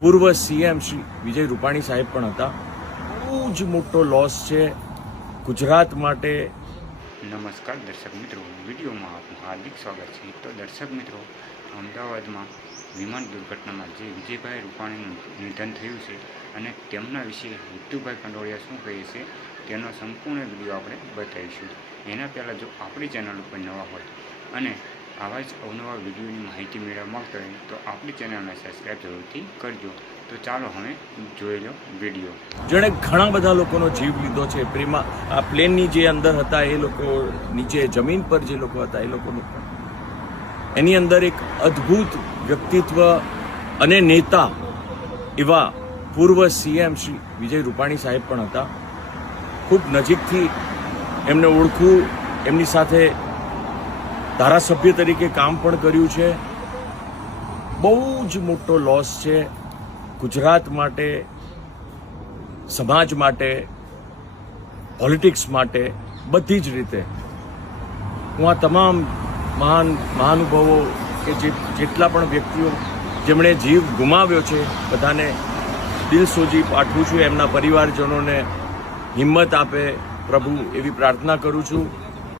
પૂર્વ સીએમ શ્રી વિજય રૂપાણી સાહેબ પણ હતા. બહુ જ મોટો લોસ છે ગુજરાત માટે. નમસ્કાર દર્શક મિત્રો, વિડીયોમાં આપનું હાર્દિક સ્વાગત છે. તો દર્શક મિત્રો, અમદાવાદમાં વિમાન દુર્ઘટનામાં જે વિજયભાઈ રૂપાણીનું નિધન થયું છે અને તેમના વિશે હિતુભાઈ કંડોળિયા શું કહે છે, તેનો સંપૂર્ણ વીડિયો આપણે બતાવીશું. એના પહેલાં જો આપણી ચેનલ ઉપર નવા હોય અને આવા જ અવનવા વિડીયોની માહિતી મેળવવા માગતા હોય તો આપણી ચેનલને સબસ્ક્રાઈબ જરૂરથી કરજો. તો ચાલો હવે જોઈ લો વીડિયો. જેણે ઘણા બધા લોકોનો જીવ લીધો છે. પ્રેમા, આ પ્લેનની જે અંદર હતા એ લોકો નીચે જમીન પર જે લોકો હતા એ લોકોનું એની અંદર એક અદ્ભુત વ્યક્તિત્વ અને નેતા એવા પૂર્વ સીએમ શ્રી વિજય રૂપાણી સાહેબ પણ હતા. ખૂબ નજીકથી એમને ઓળખું, એમની સાથે ધારાસભ્ય તરીકે કામ પણ કર્યું છે. બહુ જ મોટો લોસ છે. ગુજરાત માટે, સમાજ માટે પોલિટિક્સ માટે, બધી જ રીતે. હું આ તમામ મહાન, મહાનુભાવો કે જે, જેટલા પણ વ્યક્તિઓ જેમણે જીવ ગુમાવ્યો છે, બધાને દિલ સોજી પાઠવું છું. એમના પરિવારજનોને હિંમત આપે પ્રભુ એવી પ્રાર્થના કરું છું.